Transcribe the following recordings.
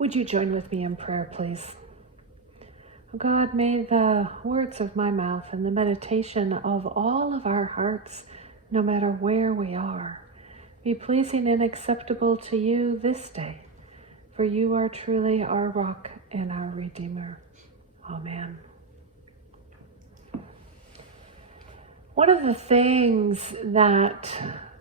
Would you join with me in prayer, please? God, may the words of my mouth and the meditation of all of our hearts, no matter where we are, be pleasing and acceptable to you this day, for you are truly our rock and our Redeemer. Amen. One of the things that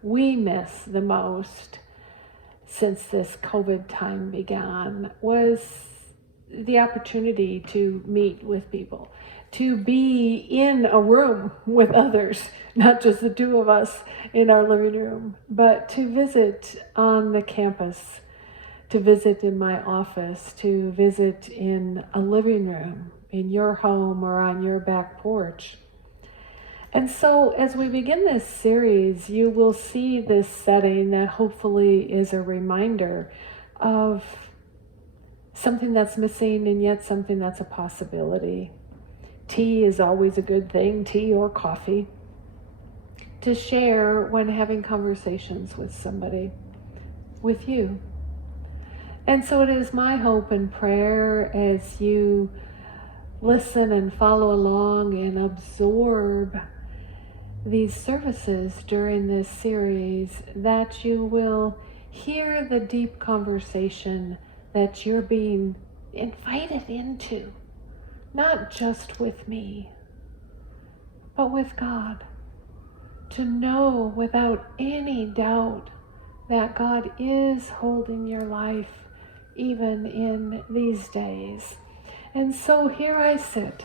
we miss the most since this COVID time began was the opportunity to meet with people, to be in a room with others, not just the two of us in our living room, but to visit on the campus, to visit in my office, to visit in a living room, in your home or on your back porch. And so as we begin this series, you will see this setting that hopefully is a reminder of something that's missing and yet something that's a possibility. Tea is always a good thing, tea or coffee, to share when having conversations with somebody, with you. And so it is my hope and prayer as you listen and follow along and absorb these services during this series, that you will hear the deep conversation that you're being invited into, not just with me, but with God, to know without any doubt that God is holding your life even in these days. And so here I sit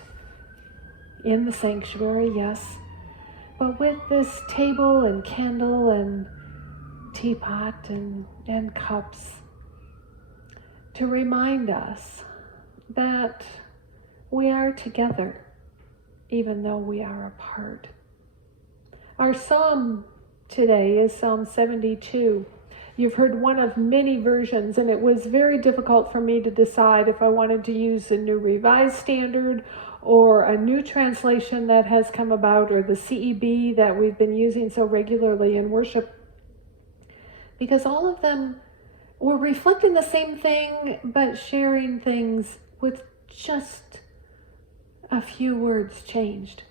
in the sanctuary, yes, but with this table and candle and teapot and cups to remind us that we are together even though we are apart. Our psalm today is Psalm 72. You've heard one of many versions, and it was very difficult for me to decide if I wanted to use the New Revised Standard or a new translation that has come about, or the CEB that we've been using so regularly in worship, because all of them were reflecting the same thing, but sharing things with just a few words changed.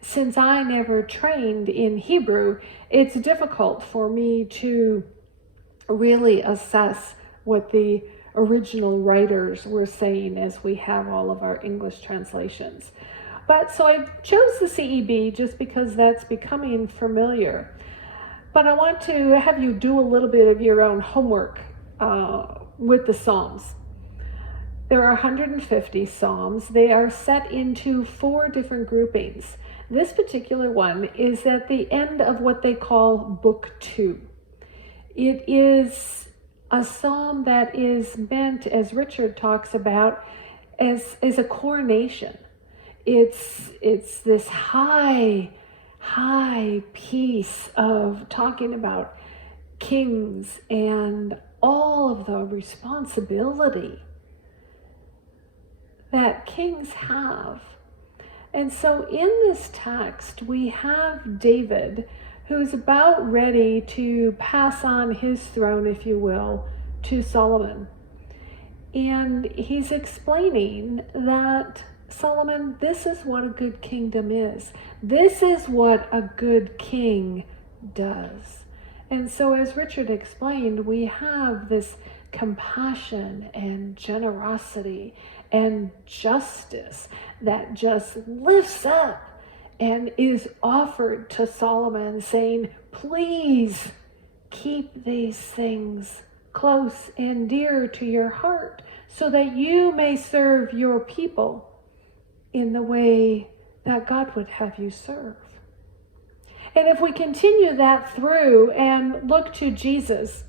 Since I never trained in Hebrew, it's difficult for me to really assess what the original writers were saying as we have all of our English translations. But so I chose the CEB just because that's becoming familiar. But I want to have you do a little bit of your own homework with the Psalms. There are 150 Psalms. They are set into 4 different groupings. This particular one is at the end of what they call Book 2. It is a psalm that is meant, as Richard talks about, as a coronation. It's this high piece of talking about kings and all of the responsibility that kings have. And so in this text, we have David, who's about ready to pass on his throne, if you will, to Solomon. And he's explaining that, Solomon, this is what a good kingdom is. This is what a good king does. And so as Richard explained, we have this compassion and generosity and justice that just lifts up and is offered to Solomon, saying, please keep these things close and dear to your heart so that you may serve your people in the way that God would have you serve. And if we continue that through and look to Jesus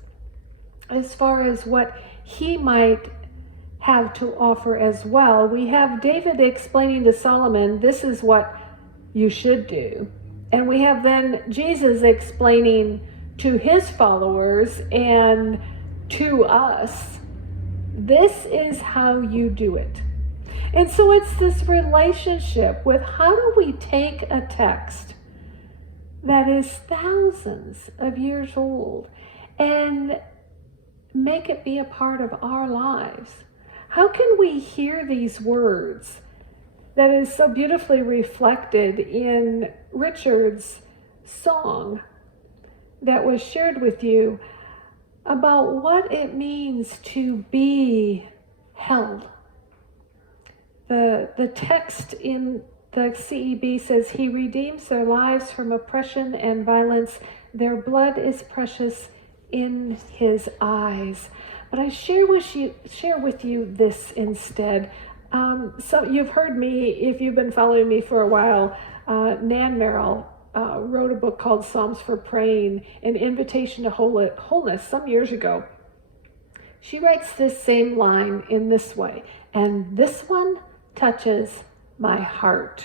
as far as what he might have to offer as well, we have David explaining to Solomon, this is what you should do. And we have then Jesus explaining to his followers and to us, this is how you do it. And so it's this relationship with how do we take a text that is thousands of years old and make it be a part of our lives. How can we hear these words that is so beautifully reflected in Richard's song that was shared with you about what it means to be held? The text in the CEB says, He redeems their lives from oppression and violence. Their blood is precious in His eyes. But I share with you this instead. So you've heard me, if you've been following me for a while, Nan Merrill wrote a book called Psalms for Praying, an invitation to wholeness some years ago. She writes this same line in this way, and this one touches my heart.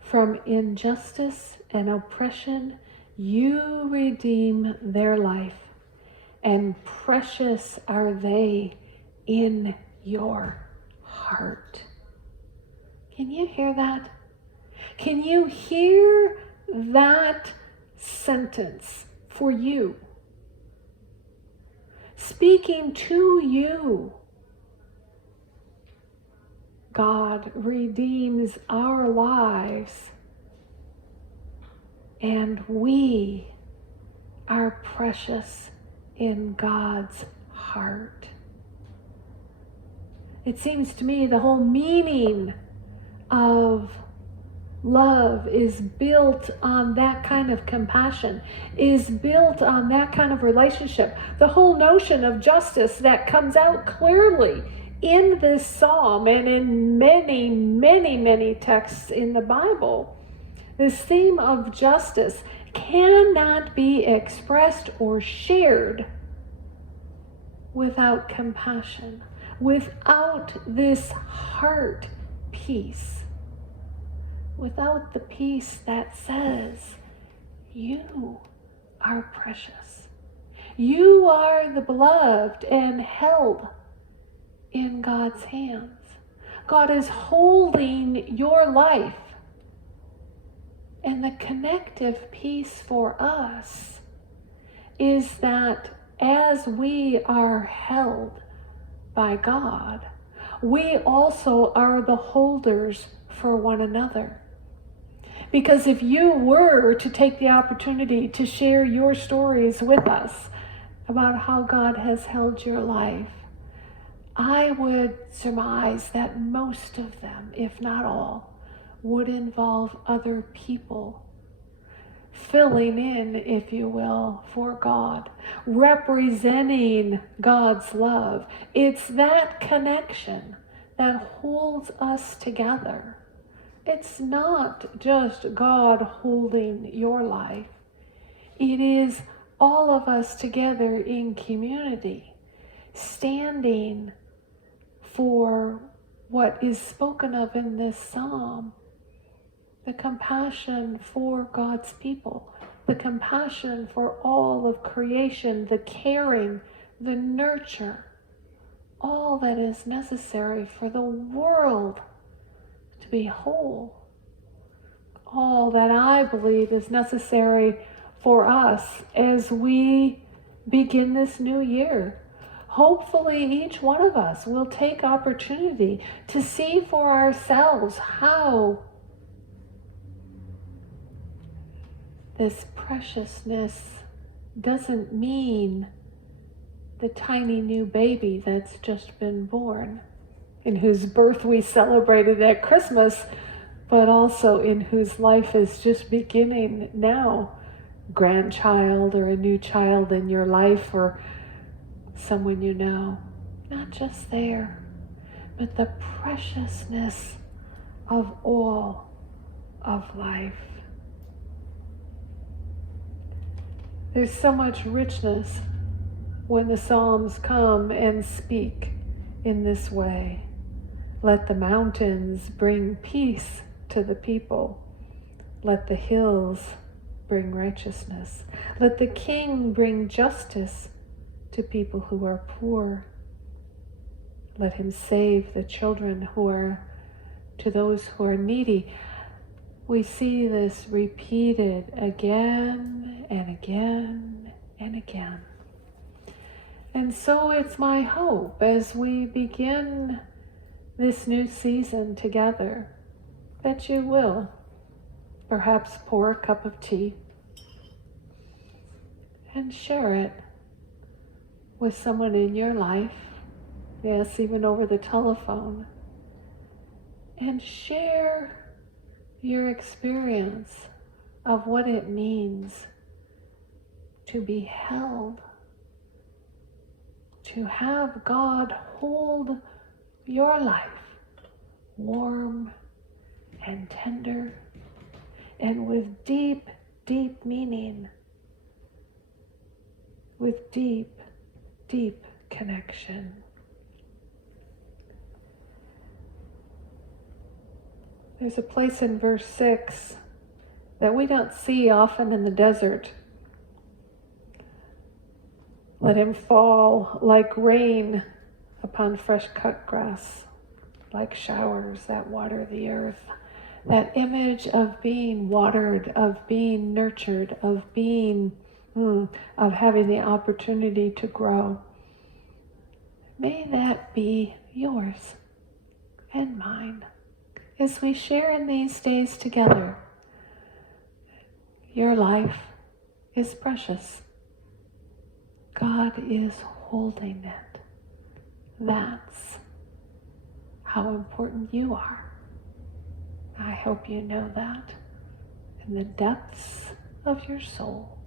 From injustice and oppression, you redeem their life, and precious are they in your heart. Can you hear that? Can you hear that sentence for you? Speaking to you. God redeems our lives, and we are precious in God's heart. It seems to me the whole meaning of love is built on that kind of compassion, is built on that kind of relationship. The whole notion of justice that comes out clearly in this psalm and in many, many, many texts in the Bible, this theme of justice cannot be expressed or shared without compassion, without this heart peace, without the peace that says, you are precious. You are the beloved and held in God's hands. God is holding your life. And the connective piece for us is that as we are held by God, we also are the holders for one another. Because if you were to take the opportunity to share your stories with us about how God has held your life, I would surmise that most of them, if not all, would involve other people filling in, if you will, for God, representing God's love. It's that connection that holds us together. It's not just God holding your life. It is all of us together in community, standing for what is spoken of in this psalm, the compassion for God's people, the compassion for all of creation, the caring, the nurture, all that is necessary for the world to be whole. All that I believe is necessary for us as we begin this new year. Hopefully each one of us will take opportunity to see for ourselves how this preciousness doesn't mean the tiny new baby that's just been born, in whose birth we celebrated at Christmas, but also in whose life is just beginning now. Grandchild or a new child in your life or someone you know. Not just there, but the preciousness of all of life. There's so much richness when the Psalms come and speak in this way. Let the mountains bring peace to the people. Let the hills bring righteousness. Let the king bring justice to people who are poor. Let him save the children to those who are needy. We see this repeated again and again and again. And so it's my hope as we begin this new season together that you will perhaps pour a cup of tea and share it with someone in your life, yes, even over the telephone, and share your experience of what it means to be held, to have God hold your life warm and tender and with deep, deep meaning, with deep, deep connection. There's a place in verse 6 that we don't see often in the desert. Let him fall like rain upon fresh cut grass, like showers that water the earth. That image of being watered, of being nurtured, of being, of having the opportunity to grow. May that be yours and mine as we share in these days together. Your life is precious. God is holding it. That's how important you are. I hope you know that in the depths of your soul.